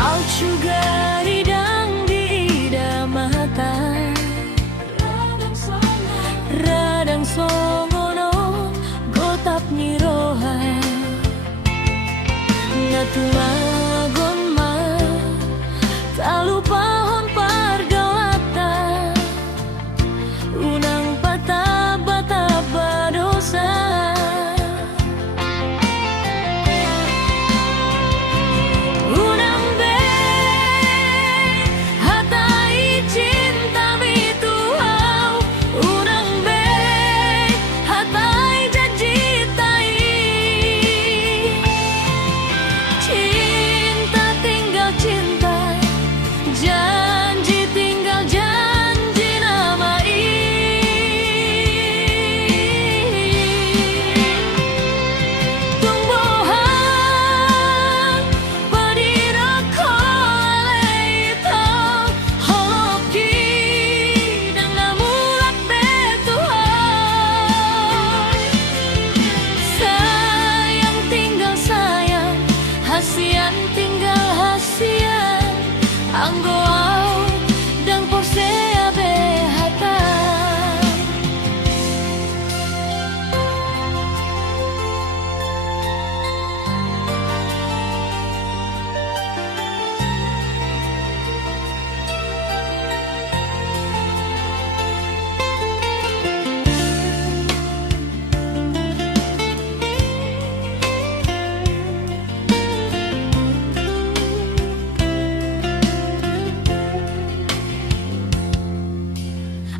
Au juga ridang di ida mata radang songono gotap niroha natumagon ma tak lupa hon pargalata unang pataba dosa unang be hatai cinta mituau unang be hatai janji tai cinta tinggal cinta janji tinggal janji namai tumbuhan padira koleito hoki dengan mulat betuhan sayang tinggal sayang hasian tinggal hasian anggo au dan porsea behata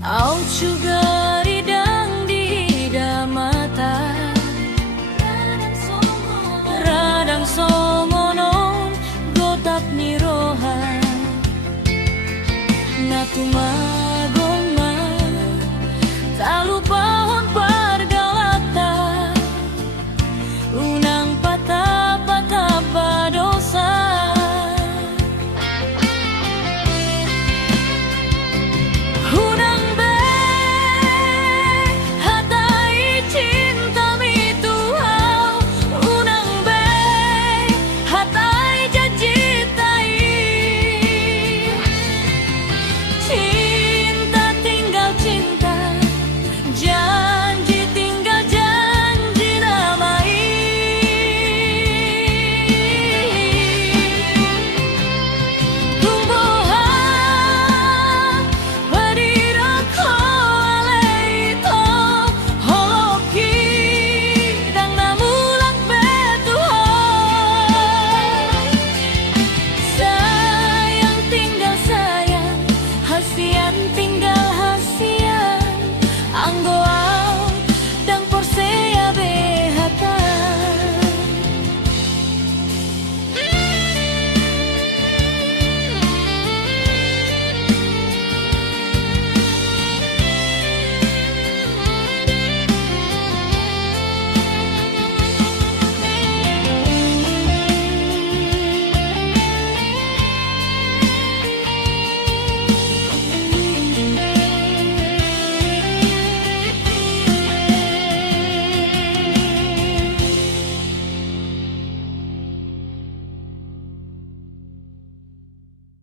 au juga ridang di ida mata radang songonon gotap niroha natuma